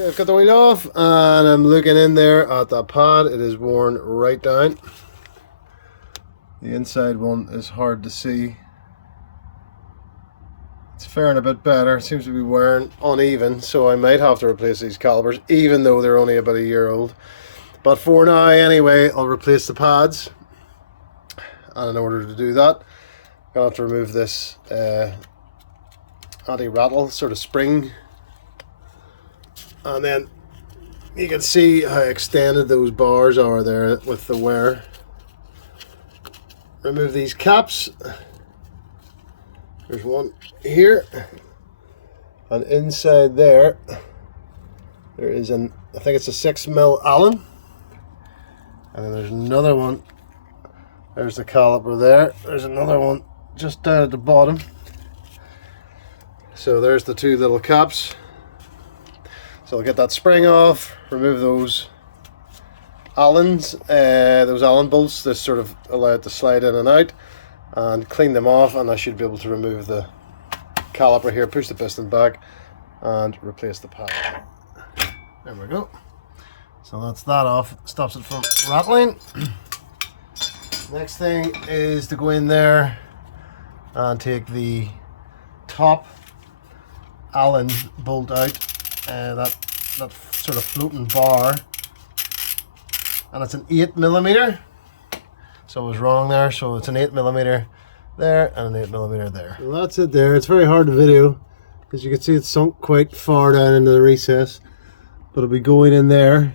Okay, I've got the wheel off and I'm looking in there at that pad. It is worn right down. The inside one is hard to see. It's faring a bit better. It seems to be wearing uneven, so I might have to replace these calipers, even though they're only about a year old. But for now, anyway, I'll replace the pads. And in order to do that, I'm going to have to remove this anti-rattle sort of spring. And then you can see how extended those bars are there with the wear. Remove these caps. There's one here, and inside there is I think it's a 6mm Allen, and then there's another one. There's the caliper there. There's another one just down at the bottom. So there's the two little caps. So I'll get that spring off, remove those Allens, those Allen bolts that sort of allow it to slide in and out, and clean them off, and I should be able to remove the caliper here, push the piston back and replace the pad. There we go. So that's that off, stops it from rattling. Next thing is to go in there and take the top Allen bolt out, that sort of floating bar, and it's an 8mm. So I was wrong there, so it's an 8mm there and an 8mm there. Well, that's it there. It's very hard to video because you can see it's sunk quite far down into the recess, but I'll be going in there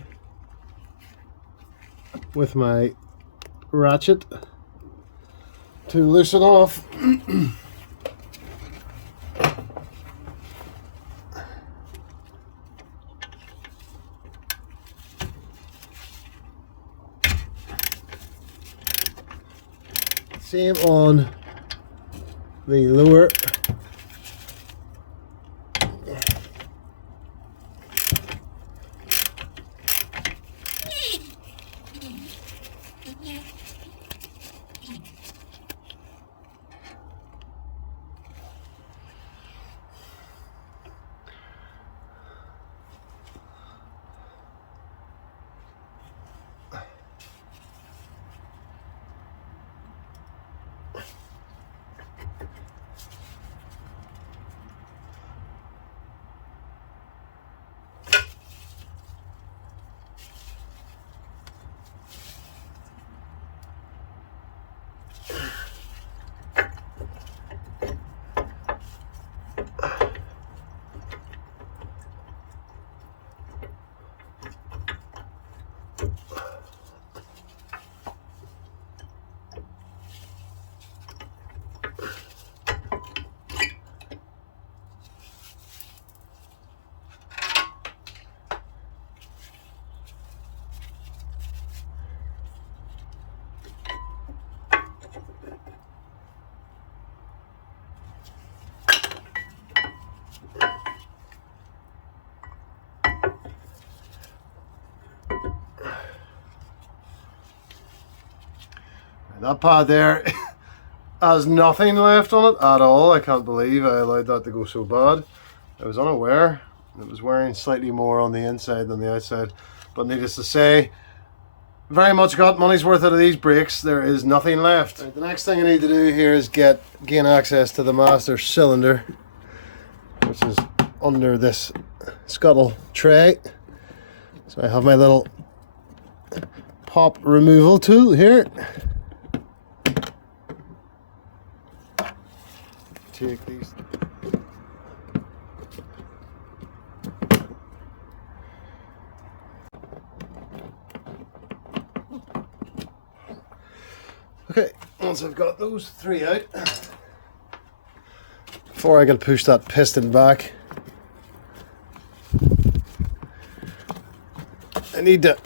with my ratchet to loosen off. Same on the lower. That pad there has nothing left on it at all. I can't believe I allowed that to go so bad. I was unaware. It was wearing slightly more on the inside than the outside. But needless to say, very much got money's worth out of these brakes. There is nothing left. Right, the next thing I need to do here is gain access to the master cylinder, which is under this scuttle tray. So I have my little pop removal tool here. Take these. Okay, once I've got those three out, before I can push that piston back, I need to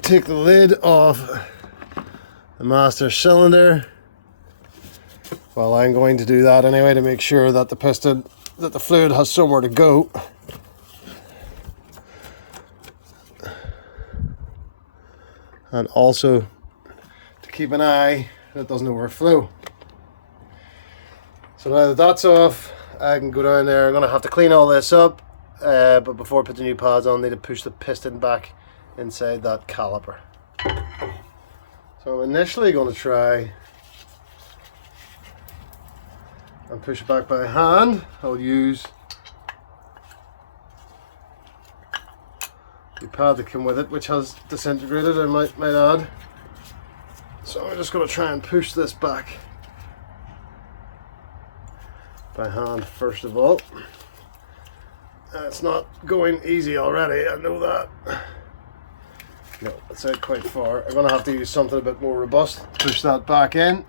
take the lid off the master cylinder. Well, I'm going to do that anyway to make sure that the fluid has somewhere to go. And also to keep an eye that it doesn't overflow. So now that that's off, I can go down there. I'm going to have to clean all this up, but before I put the new pads on, I need to push the piston back inside that caliper. So I'm initially going to try and push it back by hand. I'll use the pad that came with it, which has disintegrated, I might add. So I'm just going to try and push this back by hand first of all. It's not going easy already, I know that. No, it's out quite far. I'm going to have to use something a bit more robust to push that back in.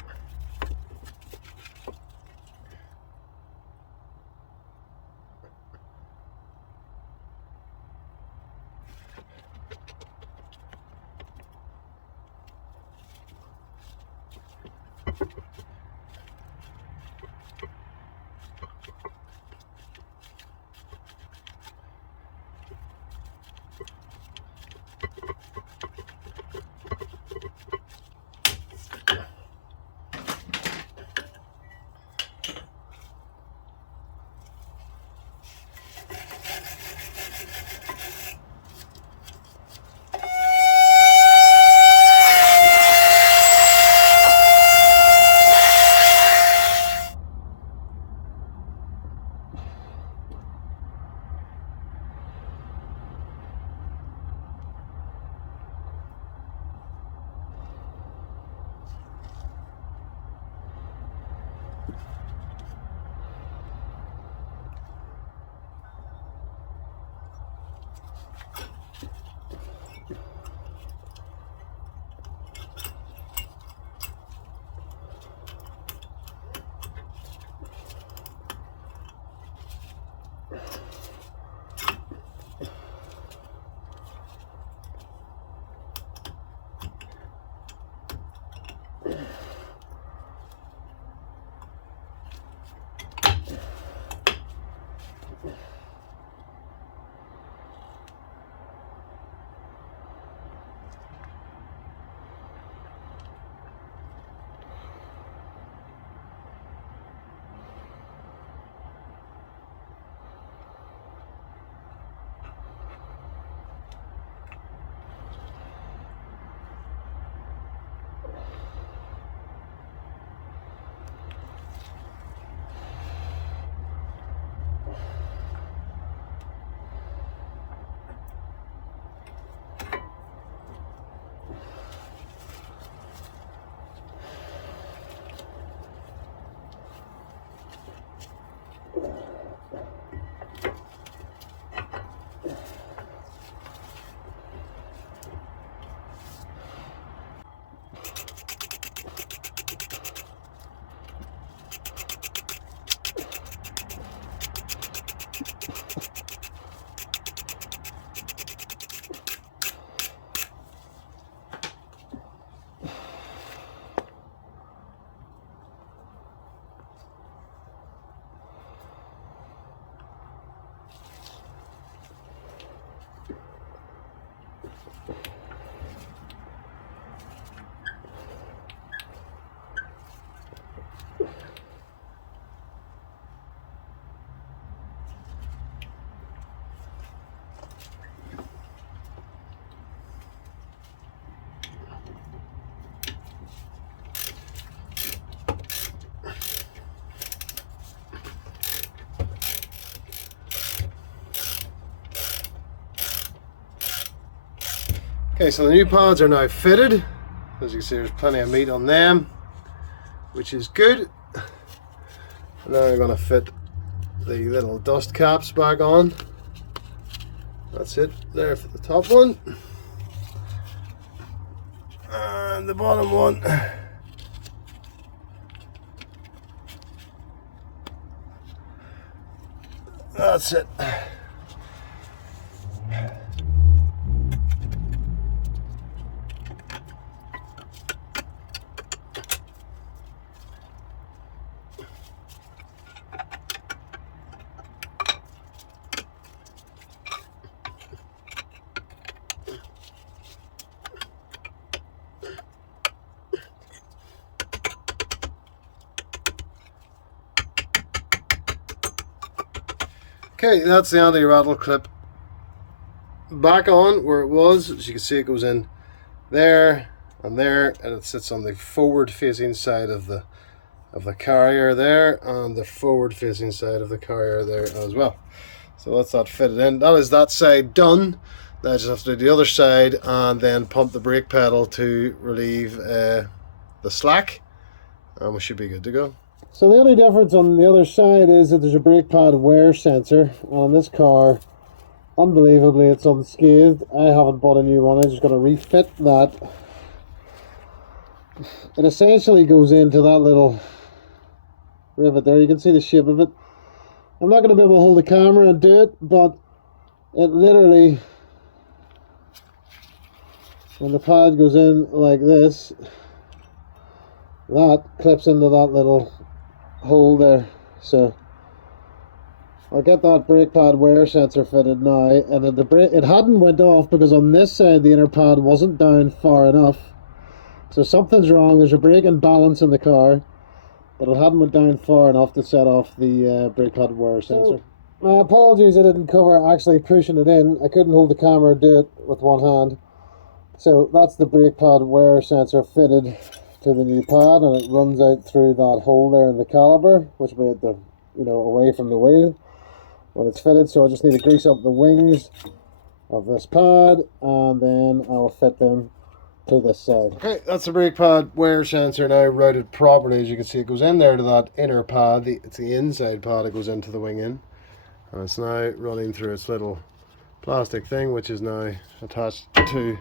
Okay, so the new pads are now fitted. As you can see, there's plenty of meat on them, which is good. And now we're going to fit the little dust caps back on. That's it there for the top one. And the bottom one. That's it. Okay, that's the anti-rattle clip back on where it was. As you can see, it goes in there, and it sits on the forward facing side of the carrier there, and the forward facing side of the carrier there as well. So that's that fitted in. That is that side done. Now I just have to do the other side and then pump the brake pedal to relieve the slack, and we should be good to go. So the only difference on the other side is that there's a brake pad wear sensor, and on this car, unbelievably, it's unscathed. I haven't bought a new one. I'm just going to refit that. It essentially goes into that little rivet there. You can see the shape of it. I'm not going to be able to hold the camera and do it, but it literally, when the pad goes in like this, that clips into that little hole there. So I'll get that brake pad wear sensor fitted now, and it hadn't went off because on this side the inner pad wasn't down far enough. So something's wrong. There's a brake imbalance in the car, but it hadn't went down far enough to set off the brake pad wear sensor. My apologies, I didn't cover actually pushing it in. I couldn't hold the camera and do it with one hand. So that's the brake pad wear sensor fitted to the new pad, and it runs out through that hole there in the caliper, which will be at the, away from the wheel when it's fitted. So I just need to grease up the wings of this pad, and then I'll fit them to this side. Okay, that's the brake pad wear sensor now routed properly. As you can see, it goes in there to that inner pad. It's the inside pad it goes into the wing in, and it's now running through its little plastic thing, which is now attached to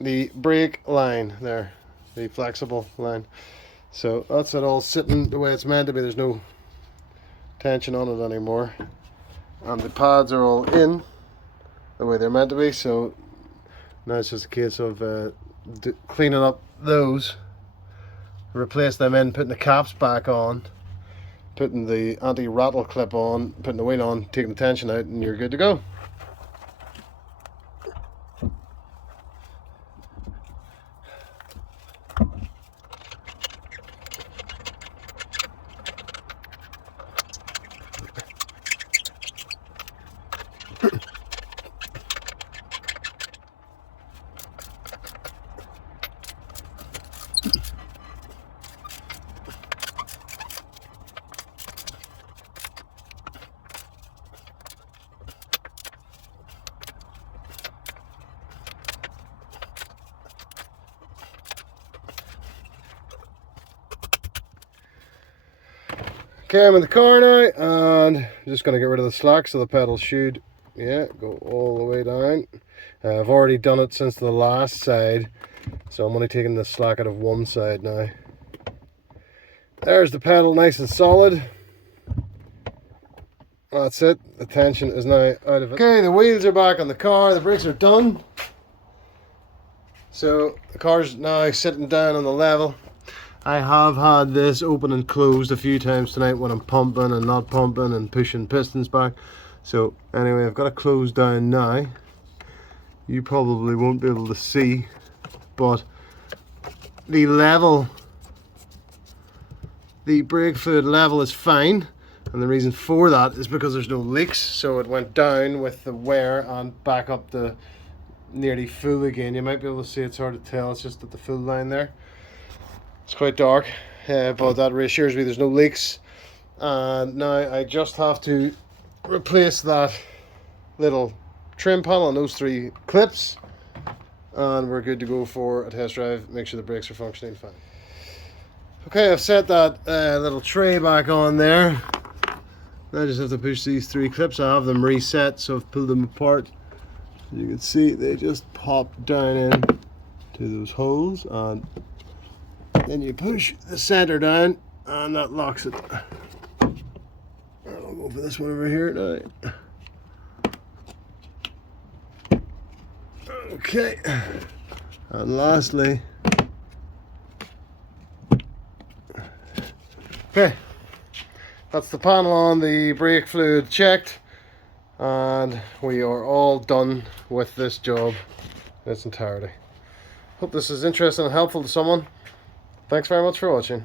the brake line there, the flexible line. So that's it all sitting the way it's meant to be. There's no tension on it anymore, and the pads are all in the way they're meant to be. So now it's just a case of cleaning up those, replace them in, putting the caps back on, putting the anti-rattle clip on, putting the wheel on, taking the tension out, and you're good to go. Okay, I'm in the car now, and I'm just going to get rid of the slack so the pedal should, go all the way down. I've already done it since the last side, so I'm only taking the slack out of one side now. There's the pedal, nice and solid. That's it, the tension is now out of it. Okay, the wheels are back on the car, the brakes are done. So the car's now sitting down on the level. I have had this open and closed a few times tonight when I'm pumping and not pumping and pushing pistons back. So anyway, I've got it closed down now. You probably won't be able to see, but the level, the brake fluid level is fine, and the reason for that is because there's no leaks. So it went down with the wear and back up to nearly full again. You might be able to see, it's hard to tell, it's just at the full line there. It's quite dark, but that reassures me there's no leaks. And now I just have to replace that little trim panel and those three clips, and we're good to go for a test drive. Make sure the brakes are functioning fine. Okay, I've set that little tray back on there. Now I just have to push these three clips. I have them reset, so I've pulled them apart. As you can see, they just pop down in to those holes, and then you push the center down, and that locks it. I'll go for this one over here now. Okay, and lastly, okay, that's the panel on, the brake fluid checked, and we are all done with this job in its entirety. Hope this is interesting and helpful to someone. Thanks very much for watching.